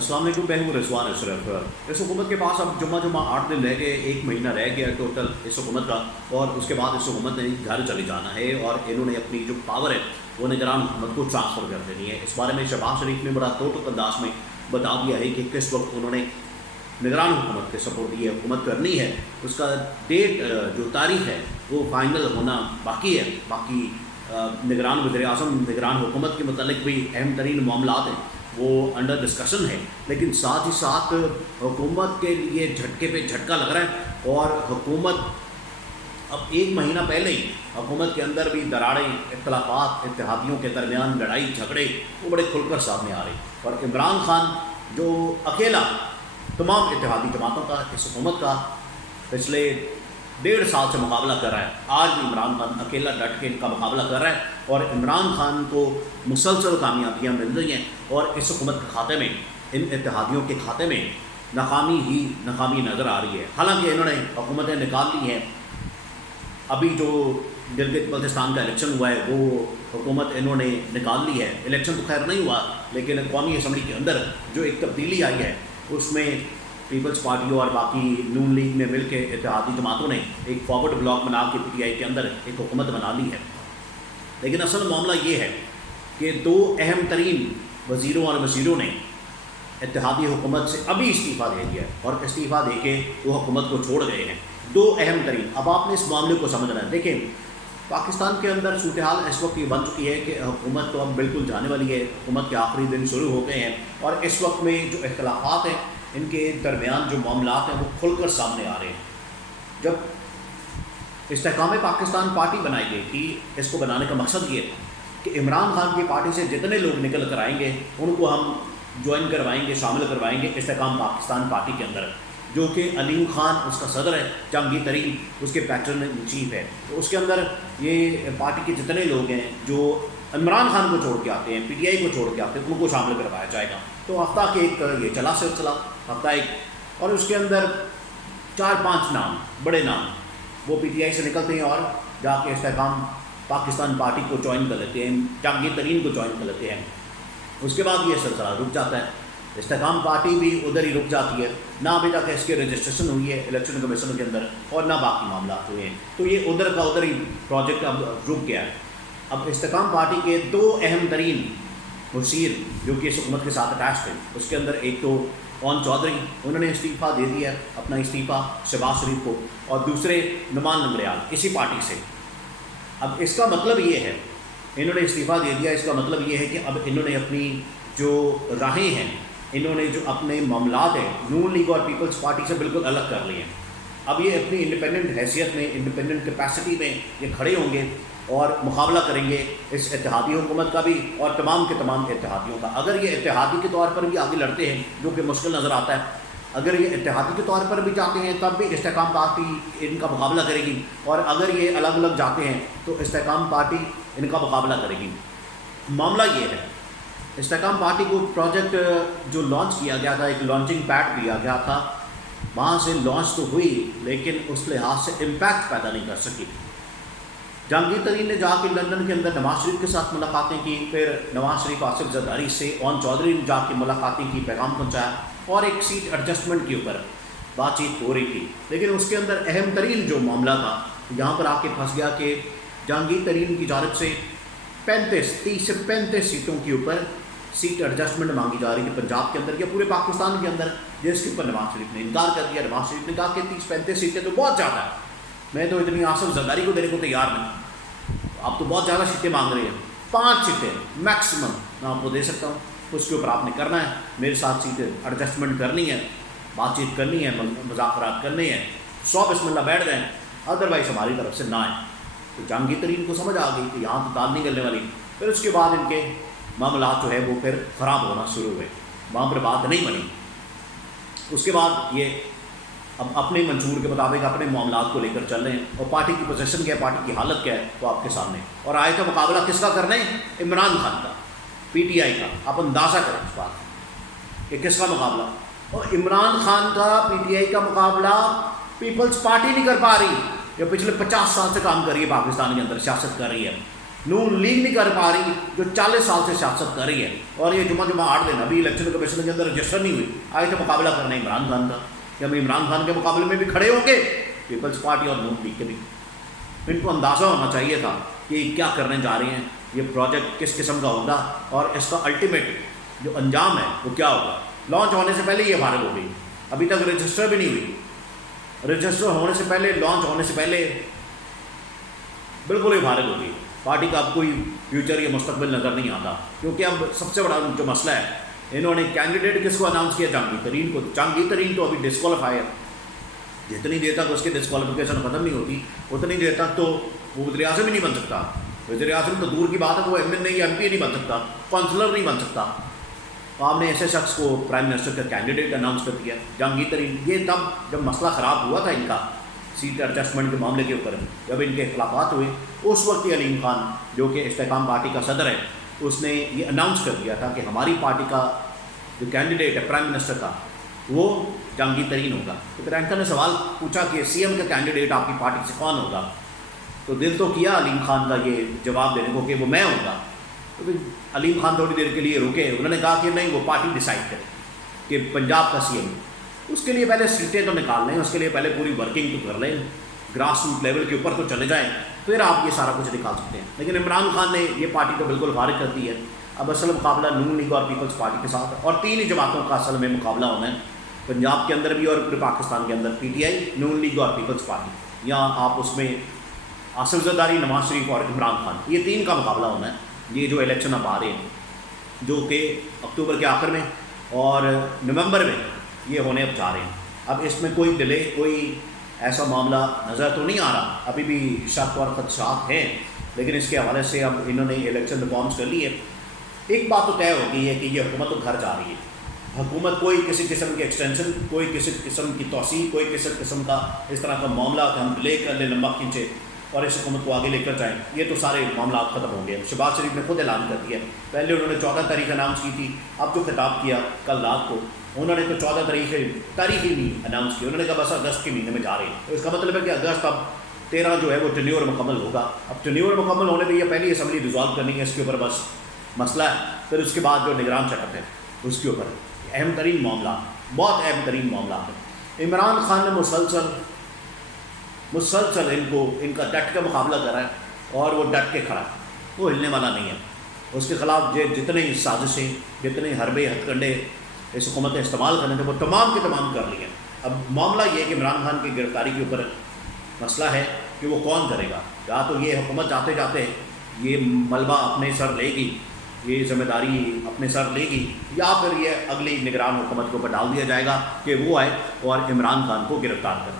अस्सलाम वालेकुम, मैं हूँ रिजवान अशरफ। इस हुकूमत के पास अब जुम्मा 8 दिन रह गए, 1 महीना रह गया टोटल इस हुकूमत का, और उसके बाद इस हुकूमत ने घर चले जाना है और इन्होंने अपनी जो पावर है वो निगरान हुकूमत को ट्रांसफ़र कर देनी है। इस बारे में शहबाज शरीफ ने बड़ा तोतक अंदाज में बता दिया है कि किस वक्त उन्होंने निगरान हुकूमत के सपोर्ट दी है, हुकूमत करनी है। उसका डेट जो तारीख है वो फाइनल होना बाकी है। बाकी निगरान वज़ीर-ए-आज़म, निगरान हुकूमत के मतलब भी अहम तरीन मामलात हैं वो अंडर डिस्कशन है, लेकिन साथ ही साथ हुकूमत के लिए झटके पे झटका लग रहा है। और हुकूमत अब 1 महीना पहले ही हुकूमत के अंदर भी दरारें, इख्तलाफात, इत्तेहादियों के दरमियान लड़ाई झगड़े वो बड़े खुलकर सामने आ रहे। और इमरान खान जो अकेला तमाम इत्तेहादी जमातों का, इस हुकूमत का पिछले 1.5 साल से मुकाबला कर रहा है, आज भी इमरान खान अकेला डट के इनका मुकाबला कर रहा है। और इमरान खान को मुसलसल कामयाबियाँ मिल रही हैं और इस हुकूमत के खाते में, इन इत्तेहादियों के खाते में नाकामी ही नाकामी नज़र आ रही है। हालांकि इन्होंने हुकूमतें निकाल ली हैं। अभी जो गिलगित बल्तिस्तान का इलेक्शन हुआ है वो हुकूमत इन्होंने निकाल ली है। इलेक्शन तो खैर नहीं हुआ, लेकिन कौमी असम्बली के अंदर जो एक तब्दीली आई है उसमें पीपल्स पार्टी और बाकी नून लीग ने मिल के इत्तेहादी जमातों ने एक फॉरवर्ड ब्लॉक बना के PTI के अंदर एक हुकूमत बना ली है। लेकिन असल मामला ये है कि 2 अहम तरीन वज़ीरों और वज़ीरों ने इत्तेहादी हुकूमत से अभी इस्तीफ़ा दे दिया है और इस्तीफ़ा दे के वो हुकूमत को छोड़ गए हैं। 2 अहम तरीन। अब आपने इस मामले को समझना है। देखें, पाकिस्तान के अंदर सूरत हाल इस वक्त ये बन चुकी है कि हुकूमत तो अब बिल्कुल जाने वाली है, हुकूमत के आखिरी दिन शुरू हो गए हैं और इस वक्त में जो इख्तलाफात हैं, इनके दरमियान जो मामलात हैं वो खुलकर सामने आ रहे हैं। जब इस्तेहकाम पाकिस्तान पार्टी बनाई गई थी, इसको बनाने का मकसद ये था कि इमरान खान की पार्टी से जितने लोग निकल कर आएंगे उनको हम ज्वाइन करवाएंगे, शामिल करवाएंगे इस्तेहकाम पाकिस्तान पार्टी के अंदर, जो कि अलीम खान उसका सदर है, जहांगीर तरीन उसके पैटर्न इन चीफ है। तो उसके अंदर ये पार्टी के जितने लोग हैं जो इमरान खान को छोड़ के आते हैं, PTI को छोड़ के आते हैं, उनको शामिल करवाया जाएगा। तो हफ्ता के एक ये चला हफ्ता एक, और उसके अंदर 4-5 नाम, बड़े नाम वो PTI से निकलते हैं और जाके इस्तेहकाम पाकिस्तान पार्टी को ज्वाइन कर लेते हैं, जहांगीर तरीन को ज्वाइन कर लेते हैं। उसके बाद ये सिलसिला रुक जाता है, इस्तेहकाम पार्टी भी उधर ही रुक जाती है। ना अभी तक इसकी रजिस्ट्रेशन हुई है इलेक्शन कमीशन के अंदर और ना बाकी मामला हुए हैं। तो ये उधर का उधर ही प्रोजेक्ट अब रुक गया है। अब इस्तेहकाम पार्टी के 2 अहम तरीन मुशीर जो कि इस हुकूमत के साथ अटैच थे, उसके अंदर एक तो ओन चौधरी, उन्होंने इस्तीफ़ा दे दिया अपना इस्तीफ़ा शहबाज शरीफ को, और दूसरे नुमान लंगड़ियाल इसी पार्टी से। अब इसका मतलब ये है, इन्होंने इस्तीफ़ा दे दिया, इसका मतलब ये है कि अब इन्होंने अपनी जो राहें हैं, इन्होंने जो अपने मामलात हैं नून लीग और पीपल्स पार्टी से बिल्कुल अलग कर लिए हैं। अब ये अपनी इंडिपेंडेंट हैसियत में, इंडिपेंडेंट कैपेसिटी में ये खड़े होंगे और मुकाबला करेंगे इस इत्तेहादी हुकूमत का भी और तमाम के तमाम इत्तेहादियों का। अगर ये इत्तेहादी के तौर पर भी आगे लड़ते हैं, जो कि मुश्किल नज़र आता है, अगर ये इत्तेहादी के तौर पर भी जाते हैं तब भी इस्तेहकाम पार्टी इनका मुकाबला करेगी, और अगर ये अलग अलग जाते हैं तो इस्तेहकाम पार्टी इनका मुकाबला करेगी। मामला ये है, इस्तेहकाम पार्टी को प्रोजेक्ट जो लॉन्च किया गया था, एक लॉन्चिंग पैड दिया गया था, वहाँ से लॉन्च तो हुई लेकिन उस लिहाज से इम्पैक्ट पैदा नहीं कर सकी। जहांगीर तरीन ने जाके लंदन के अंदर नवाज शरीफ के साथ मुलाकातें की, फिर नवाज शरीफ आसिफ जरदारी से ओन चौधरी ने जाके मुलाकातें की, पैगाम पहुँचाया, और एक सीट एडजस्टमेंट के ऊपर बातचीत हो रही थी। लेकिन उसके अंदर अहम तरीन जो मामला था यहाँ पर आके फंस गया कि जहांगीर तरीन की जानब से 30 से 35 सीटों के ऊपर सीट एडजस्टमेंट मांगी जा रही थी पंजाब के अंदर या पूरे पाकिस्तान के अंदर, जिसके ऊपर नवाज शरीफ ने इनकार कर दिया। नवाज शरीफ ने कहा कि 30-35 सीटें तो बहुत ज़्यादा है, मैं तो इतनी आसिफ जरदारी को देने को तैयार नहीं, आप तो बहुत ज़्यादा सीटें मांग रहे हैं, 5 सीटें मैक्सिमम मैं आपको दे सकता हूँ, उसके ऊपर आपने करना है, मेरे साथ सीटें एडजस्टमेंट करनी है, बातचीत करनी है, मुज़ाकरात करने हैं, 100 बिस्मिल्लाह बैठ जाएँ, अदरवाइज़ हमारी तरफ से ना आए। तो जहांगीर तरीन को समझ आ गई कि यहाँ तो दाल नहीं गलने वाली। फिर उसके बाद इनके मामलात जो है वो फिर ख़राब होना शुरू हुए, वहाँ पर बात नहीं बनी। उसके बाद ये अब अपने मंशूर के मुताबिक अपने मामलात को लेकर चल रहे हैं, और पार्टी की पोजीशन क्या है, पार्टी की हालत क्या है, तो आपके सामने। और आए का मुकाबला किसका करना है? इमरान खान का, PTI का। आप अंदाज़ा करें इस बात कि किसका मुकाबला। और इमरान खान का PTI का मुकाबला पीपल्स पार्टी नहीं कर पा रही, जो पिछले 50 साल से काम कर रही है, पाकिस्तान के अंदर सियासत कर रही है। नून लीग नहीं कर पा रही जो 40 साल से सियासत कर रही है, और ये जुमा 8 दिन अभी इलेक्शन कमीशन के अंदर रजिस्टर नहीं हुई, आगे तो मुकाबला करना है इमरान खान का कि हम इमरान खान के मुकाबले में भी खड़े होंगे पीपल्स पार्टी और नून लीग के भी। इनको अंदाज़ा होना चाहिए था कि क्या करने जा रहे हैं, ये प्रोजेक्ट किस किस्म का होगा और इसका अल्टीमेट जो अंजाम है वो क्या होगा। लॉन्च होने से पहले ये फारिग हो गई, अभी तक रजिस्टर भी नहीं हुई, रजिस्टर होने से पहले, लॉन्च होने से पहले बिल्कुल ही फारिग हो गई। पार्टी का अब कोई फ्यूचर या मुस्तकबिल नज़र नहीं आता, क्योंकि अब सबसे बड़ा जो मसला है, इन्होंने कैंडिडेट किसको अनाउंस किया, जहांगीर तरीन को। जहांगीर तरीन तो अभी डिस्क्वालीफाई है, जितनी देर तक उसकी डिस्क्वालिफिकेशन ख़त्म नहीं होती उतनी देर तक तो वो वज़ीर आज़म ही नहीं बन सकता। वज़ीर आज़म तो दूर की बात है, वो MNA या MP नहीं बन सकता, काउंसलर नहीं बन सकता। तो आपने ऐसे शख्स को प्राइम मिनिस्टर का कैंडिडेट अनाउंस कर दिया, जहांगीर तरीन। ये तब जब मसला ख़राब हुआ था इनका सीट एडजस्टमेंट के मामले के ऊपर, जब इनके खिलाफात हुए, उस वक्त ही अलीम खान जो कि इस्तेकाम पार्टी का सदर है, उसने ये अनाउंस कर दिया था कि हमारी पार्टी का जो कैंडिडेट है प्राइम मिनिस्टर का वो जहांगीर तरीन होगा। तो फिर एंकर ने सवाल पूछा कि CM का कैंडिडेट आपकी पार्टी से कौन होगा, तो दिल तो किया अलीम खान का ये जवाब देने को कि वो मैं होगा। तो फिर अलीम खान थोड़ी देर के लिए रुके, उन्होंने कहा कि नहीं, वो पार्टी डिसाइड करे कि पंजाब का CM। उसके लिए पहले सीटें तो निकाल लें, उसके लिए पहले पूरी वर्किंग तो कर लें, ग्रास रूट लेवल के ऊपर तो चले जाएं, फिर आप ये सारा कुछ निकाल सकते हैं। लेकिन इमरान खान ने ये पार्टी को बिल्कुल फारिग कर दी है। अब असल मुकाबला नून लीग और पीपल्स पार्टी के साथ है, और 3 ही जमातों का असल में मुकाबला होना है, पंजाब के अंदर भी और पूरे पाकिस्तान के अंदर, PTI, नून लीग और पीपल्स पार्टी। या आप उसमें आसिफ जरदारी, नवाज शरीफ और इमरान खान, ये 3 का मुकाबला होना है। ये जो इलेक्शन अब आ रहे हैं, जो कि अक्टूबर के आखिर में और नवंबर में ये होने अब जा रहे हैं। अब इसमें कोई डिले, कोई ऐसा मामला नज़र तो नहीं आ रहा, अभी भी शक और खदशात हैं, लेकिन इसके हवाले से अब इन्होंने इलेक्शन रिफॉर्म्स कर ली है। एक बात तो तय हो गई है कि ये हुकूमत तो घर जा रही है। हुकूमत कोई किसी किस्म की एक्सटेंशन, कोई किसी किस्म की तोसी, कोई किसी किस्म का इस तरह का मामला कि हम डिले कर लें, लंबा खींचे और इस हुकूमत को आगे लेकर जाएँ, ये तो सारे मामला ख़त्म हो गए। शहबाज शरीफ ने खुद ऐलान कर दिया, पहले उन्होंने 14 तारीख अनाउंस की थी, अब जो खिताब किया कल रात को, उन्होंने तो 14 तारीख ही नहीं अनाउंस की, उन्होंने कहा बस अगस्त के महीने में जा रहे हैं। तो इसका मतलब है कि अगस्त अब 13 जो है वो टेन्योर मुकम्मल होगा। अब टेन्योर मुकम्मल होने पर यह पहली असम्बली रिजॉल्व करनी है, इसके ऊपर बस मसला है। फिर उसके बाद जो निगरान सेटअप है उसके ऊपर अहम तरीन मामला, बहुत अहम तरीन मामला है। इमरान खान ने मुसलसल इनका डट के मुकाबला करा है, और वो डट के खड़ा है, वो हिलने वाला नहीं है। उसके ख़िलाफ़ जितने साजिशें, जितने हरबे हथकंडे इस हुकूमत ने इस्तेमाल करने थे, वो तमाम के तमाम कर लिए। अब मामला ये है कि इमरान खान की गिरफ्तारी के ऊपर मसला है कि वो कौन करेगा। या तो ये हुकूमत जाते जाते ये मलबा अपने सर लेगी, ये जिम्मेदारी अपने सर लेगी, या फिर ये अगली निगरान हुकूमत के ऊपर डाल दिया जाएगा कि वो आए और इमरान खान को गिरफ्तार करें।